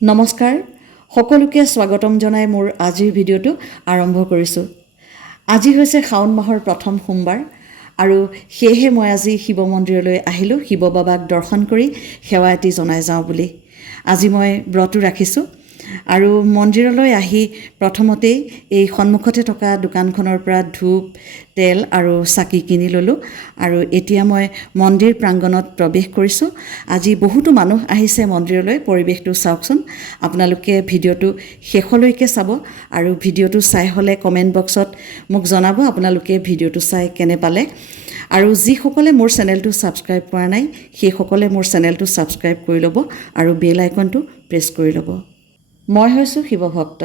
নমস্কাৰ সকলোকে স্বাগতম জনাই মোৰ আজিৰ ভিডিঅ'টো আৰম্ভ কৰিছোঁ। আজি হৈছে শাওণ মাহৰ প্ৰথম সোমবাৰ আৰু সেয়েহে মই আজি শিৱ মন্দিৰলৈ আহিলোঁ শিৱ বাবাক দৰ্শন কৰি সেৱা এটি জনাই যাওঁ বুলি। আজি মই ব্ৰতো ৰাখিছোঁ আৰু মন্দিৰলৈ আহি প্ৰথমতেই এই সন্মুখতে থকা দোকানখনৰ পৰা ধূপ তেল আৰু চাকি কিনি ল'লোঁ আৰু এতিয়া মই মন্দিৰ প্ৰাংগণত প্ৰৱেশ কৰিছোঁ। আজি বহুতো মানুহ আহিছে মন্দিৰলৈ, পৰিৱেশটো চাওকচোন। আপোনালোকে ভিডিঅ'টো শেষলৈকে চাব আৰু ভিডিঅ'টো চাই হ'লে কমেণ্ট বক্সত মোক জনাব আপোনালোকে ভিডিঅ'টো চাই কেনে পালে। আৰু যিসকলে মোৰ চেনেলটো ছাবস্ক্ৰাইব কৰা নাই সেইসকলে মোৰ চেনেলটো ছাবস্ক্ৰাইব কৰি ল'ব আৰু বেল আইকনটো প্ৰেছ কৰি ল'ব। মই হৈছোঁ শিৱ ভক্ত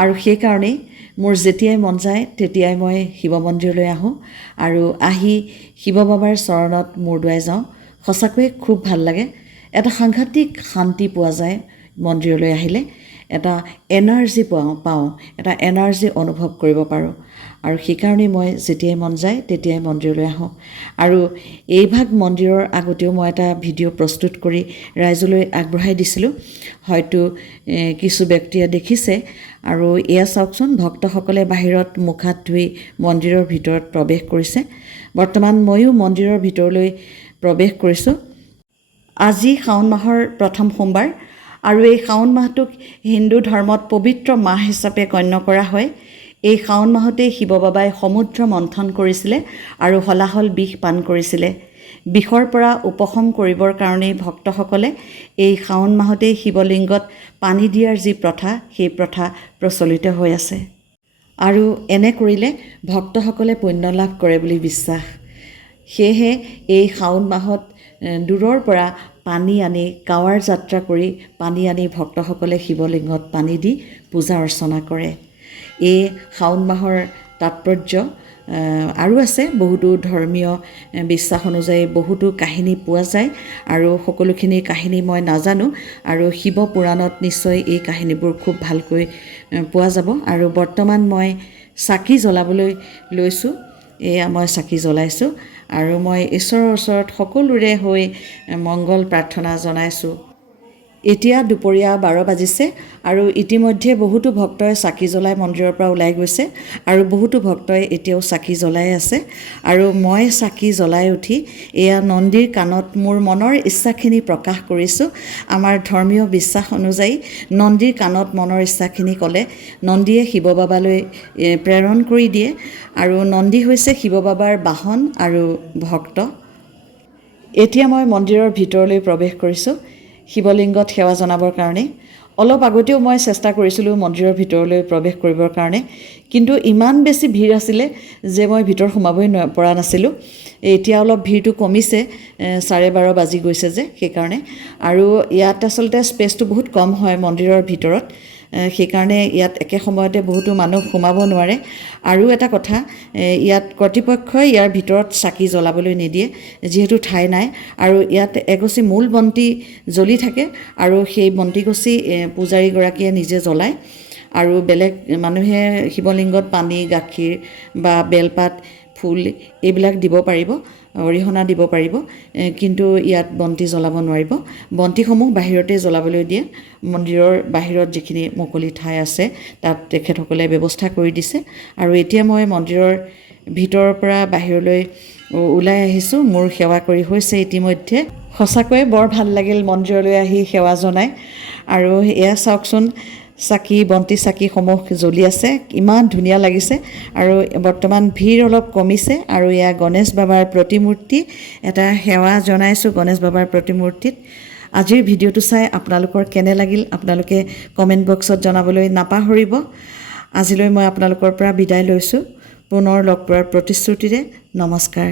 আৰু সেইকাৰণেই মোৰ যেতিয়াই মন যায় তেতিয়াই মই শিৱ মন্দিৰলৈ আহোঁ আৰু আহি শিৱ বাবাৰ চৰণত মূৰ দুৱাই যাওঁ। সঁচাকৈয়ে খুব ভাল লাগে, এটা সাংঘাতিক শান্তি পোৱা যায় মন্দিৰলৈ আহিলে, এটা এনাৰ্জি পাওঁ, এটা এনাৰ্জি অনুভৱ কৰিব পাৰোঁ আৰু সেইকাৰণেই মই যেতিয়াই মন যায় তেতিয়াই মন্দিৰলৈ আহোঁ। আৰু এইভাগ মন্দিৰৰ আগতেও মই এটা ভিডিঅ' প্ৰস্তুত কৰি ৰাইজলৈ আগবঢ়াই দিছিলোঁ, হয়তো কিছু ব্যক্তিয়ে দেখিছে। আৰু এয়া চাওকচোন, ভক্তসকলে বাহিৰত মুখ হাত ধুই মন্দিৰৰ ভিতৰত প্ৰৱেশ কৰিছে। বৰ্তমান ময়ো মন্দিৰৰ ভিতৰলৈ প্ৰৱেশ কৰিছোঁ। আজি শাওণ মাহৰ প্ৰথম সোমবাৰ আৰু এই শাওণ মাহটোক হিন্দু ধৰ্মত পবিত্ৰ মাহ হিচাপে গণ্য কৰা হয়। এই শাওণ মাহতেই শিৱ বাবাই সমুদ্ৰ মন্থন কৰিছিলে আৰু হলাহল বিষ পান কৰিছিলে। বিষৰ পৰা উপশম কৰিবৰ কাৰণেই ভক্তসকলে এই শাওণ মাহতেই শিৱলিংগত পানী দিয়াৰ যি প্ৰথা, সেই প্ৰথা প্ৰচলিত হৈ আছে আৰু এনে কৰিলে ভক্তসকলে পুণ্য লাভ কৰে বুলি বিশ্বাস। সেয়েহে এই শাওণ মাহত দূৰৰ পৰা পানী আনি, কাৱাৰ যাত্ৰা কৰি পানী আনি ভক্তসকলে শিৱলিংগত পানী দি পূজা অৰ্চনা কৰে। এই শাওণ মাহৰ তাৎপৰ্য আৰু আছে, বহুতো ধৰ্মীয় বিশ্বাস অনুযায়ী বহুতো কাহিনী পোৱা যায় আৰু সকলোখিনি কাহিনী মই নাজানো আৰু শিৱ পুৰাণত নিশ্চয় এই কাহিনীবোৰ খুব ভালকৈ পোৱা যাব। আৰু বৰ্তমান মই চাকি জ্বলাবলৈ লৈছোঁ। এয়া মই চাকি জ্বলাইছোঁ আৰু মই ঈশ্বৰৰ ওচৰত সকলোৰে হৈ মংগল প্ৰাৰ্থনা জনাইছোঁ। এতিয়া দুপৰীয়া 12 বাজিছে আৰু ইতিমধ্যে বহুতো ভক্তই চাকি জ্বলাই মন্দিৰৰ পৰা ওলাই গৈছে আৰু বহুতো ভক্তই এতিয়াও চাকি জ্বলাই আছে। আৰু মই চাকি জ্বলাই উঠি এয়া নন্দীৰ কাণত মোৰ মনৰ ইচ্ছাখিনি প্ৰকাশ কৰিছোঁ। আমাৰ ধৰ্মীয় বিশ্বাস অনুযায়ী নন্দীৰ কাণত মনৰ ইচ্ছাখিনি ক'লে নন্দীয়ে শিৱ বাবালৈ প্ৰেৰণ কৰি দিয়ে আৰু নন্দী হৈছে শিৱ বাবাৰ বাহন আৰু ভক্ত। এতিয়া মই মন্দিৰৰ ভিতৰলৈ প্ৰৱেশ কৰিছোঁ শিৱলিংগত সেৱা জনাবৰ কাৰণে। অলপ আগতেও মই চেষ্টা কৰিছিলোঁ মন্দিৰৰ ভিতৰলৈ প্ৰৱেশ কৰিবৰ কাৰণে, কিন্তু ইমান বেছি ভিৰ আছিলে যে মই ভিতৰত সোমাবই পৰা নাছিলোঁ। এতিয়া অলপ ভিৰটো কমিছে, 12:30 বাজি গৈছে যে সেইকাৰণে। আৰু ইয়াত আচলতে স্পেচটো বহুত কম হয় মন্দিৰৰ ভিতৰত, সেইকাৰণে ইয়াত একে সময়তে বহুতো মানুহ সোমাব নোৱাৰে। আৰু এটা কথা, ইয়াত কৰ্তৃপক্ষই ইয়াৰ ভিতৰত চাকি জ্বলাবলৈ নিদিয়ে যিহেতু ঠাই নাই। আৰু ইয়াত এগছি মূল বন্তি জ্বলি থাকে আৰু সেই বন্তিগছি পূজাৰীগৰাকীয়ে নিজে জ্বলায় আৰু বেলেগ মানুহে শিৱলিংগত পানী, গাখীৰ বা বেলপাত, ফুল এইবিলাক দিব পাৰিব, অৰিহণা দিব পাৰিব, কিন্তু ইয়াত বন্তি জ্বলাব নোৱাৰিব। বন্তিসমূহ বাহিৰতে জ্বলাবলৈ দিয়ে। মন্দিৰৰ বাহিৰত যিখিনি মুকলি ঠাই আছে তাত তেখেতসকলে ব্যৱস্থা কৰি দিছে। আৰু এতিয়া মই মন্দিৰৰ ভিতৰৰ পৰা বাহিৰলৈ ওলাই আহিছোঁ। মোৰ সেৱা কৰি হৈছে ইতিমধ্যে। সঁচাকৈয়ে বৰ ভাল লাগিল মন্দিৰলৈ আহি সেৱা জনাই। আৰু এয়া চাওকচোন, বন্তি চাকিসমূহ জ্বলি আছে, ইমান ধুনীয়া লাগিছে। আৰু বৰ্তমান ভিৰ অলপ কমিছে আৰু এয়া গণেশ বাবাৰ প্ৰতিমূৰ্তি, এটা সেৱা জনাইছোঁ গণেশ বাবাৰ প্ৰতিমূৰ্তিত। আজিৰ ভিডিঅ'টো চাই আপোনালোকৰ কেনে লাগিল আপোনালোকে কমেণ্ট বক্সত জনাবলৈ নাপাহৰিব। আজিলৈ মই আপোনালোকৰ পৰা বিদায় লৈছোঁ, পুনৰ লগ পোৱাৰ প্ৰতিশ্ৰুতিৰে। নমস্কাৰ।